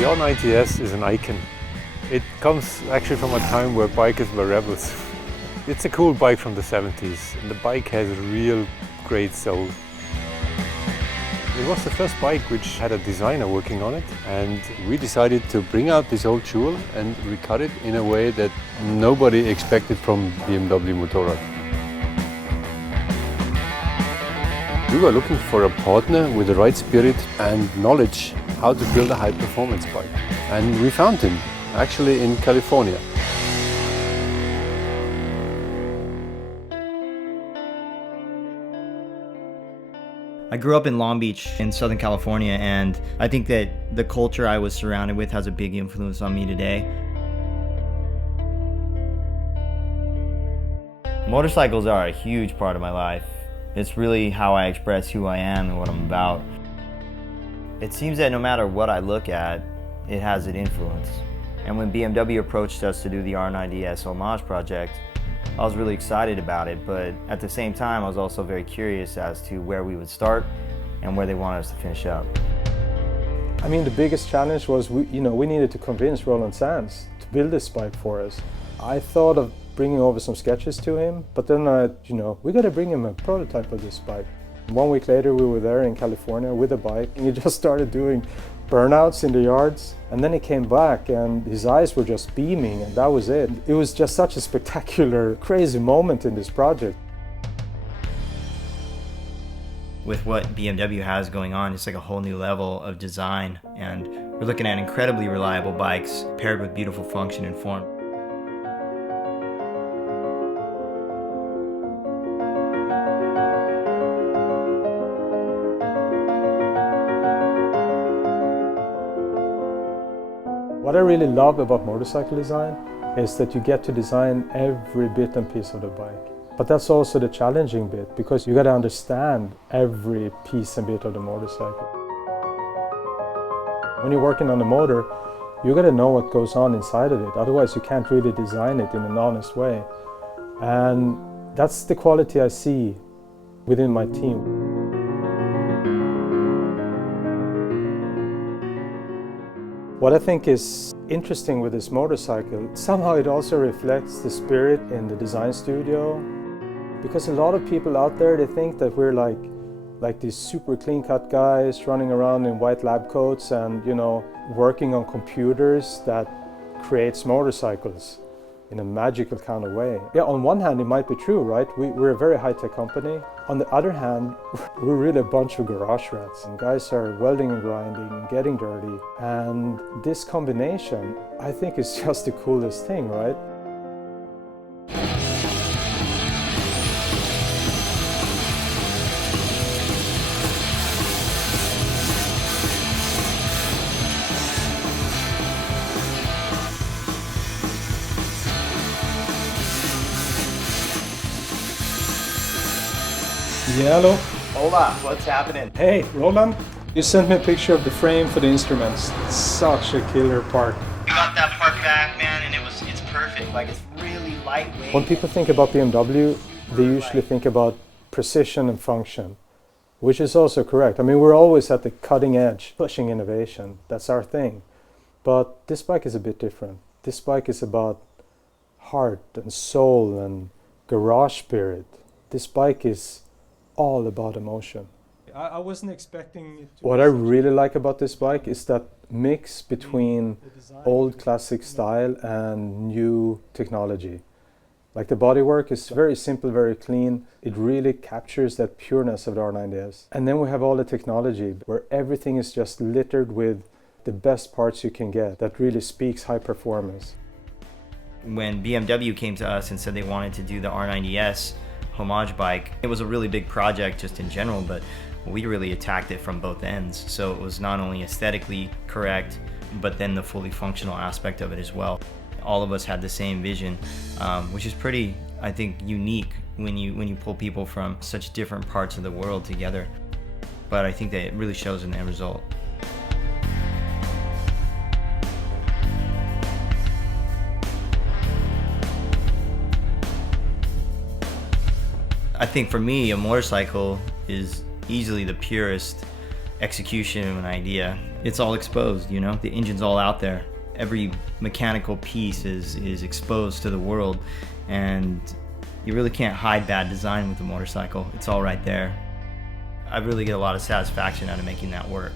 The R90S is an icon. It comes actually from a time where bikers were rebels. It's a cool bike from the 70s, and the bike has a real great soul. It was the first bike which had a designer working on it, and we decided to bring out this old jewel and recut it in a way that nobody expected from BMW Motorrad. We were looking for a partner with the right spirit and knowledge how to build a high-performance bike. And we found him, actually in California. I grew up in Long Beach in Southern California, and I think that the culture I was surrounded with has a big influence on me today. Motorcycles are a huge part of my life. It's really how I express who I am and what I'm about. It seems that no matter what I look at, it has an influence. And when BMW approached us to do the R90S homage project, I was really excited about it, but at the same time I was also very curious as to where we would start and where they wanted us to finish up. I mean, the biggest challenge was we needed to convince Roland Sands to build this bike for us. I thought of bringing over some sketches to him, but then we got to bring him a prototype of this bike. 1 week later we were there in California with a bike, and he just started doing burnouts in the yards, and then he came back and his eyes were just beaming, and that was it. It was just such a spectacular, crazy moment in this project. With what BMW has going on, it's like a whole new level of design, and we're looking at incredibly reliable bikes paired with beautiful function and form. What I really love about motorcycle design is that you get to design every bit and piece of the bike. But that's also the challenging bit, because you got to understand every piece and bit of the motorcycle. When you're working on the motor, you got to know what goes on inside of it, otherwise you can't really design it in an honest way. And that's the quality I see within my team. What I think is interesting with this motorcycle, somehow it also reflects the spirit in the design studio. Because a lot of people out there, they think that we're like these super clean-cut guys running around in white lab coats and, working on computers that creates motorcycles in a magical kind of way. Yeah, on one hand it might be true, right? We're a very high-tech company. On the other hand, we're really a bunch of garage rats. And guys are welding and grinding, getting dirty. And this combination, I think, is just the coolest thing, right? Yeah, hello. Hola, what's happening? Hey, Roland, you sent me a picture of the frame for the instruments. It's such a killer part. You got that part back, man, and it's perfect. Like, it's really lightweight. When people think about BMW, they usually think about precision and function, which is also correct. I mean, we're always at the cutting edge, pushing innovation. That's our thing. But this bike is a bit different. This bike is about heart and soul and garage spirit. This bike is all about emotion. I wasn't expecting it to. What I really like about this bike is that mix between old classic style and new technology. Like, the bodywork is very simple, very clean. It really captures that pureness of the R90S. And then we have all the technology where everything is just littered with the best parts you can get that really speaks high performance. When BMW came to us and said they wanted to do the R90S homage bike, it was a really big project just in general, but we really attacked it from both ends. So it was not only aesthetically correct, but then the fully functional aspect of it as well. All of us had the same vision, which is pretty, I think, unique when you pull people from such different parts of the world together. But I think that it really shows in the end result. I think for me, a motorcycle is easily the purest execution of an idea, it's all exposed, you know? The engine's all out there. Every mechanical piece is exposed to the world, and you really can't hide bad design with a motorcycle. It's all right there. I really get a lot of satisfaction out of making that work.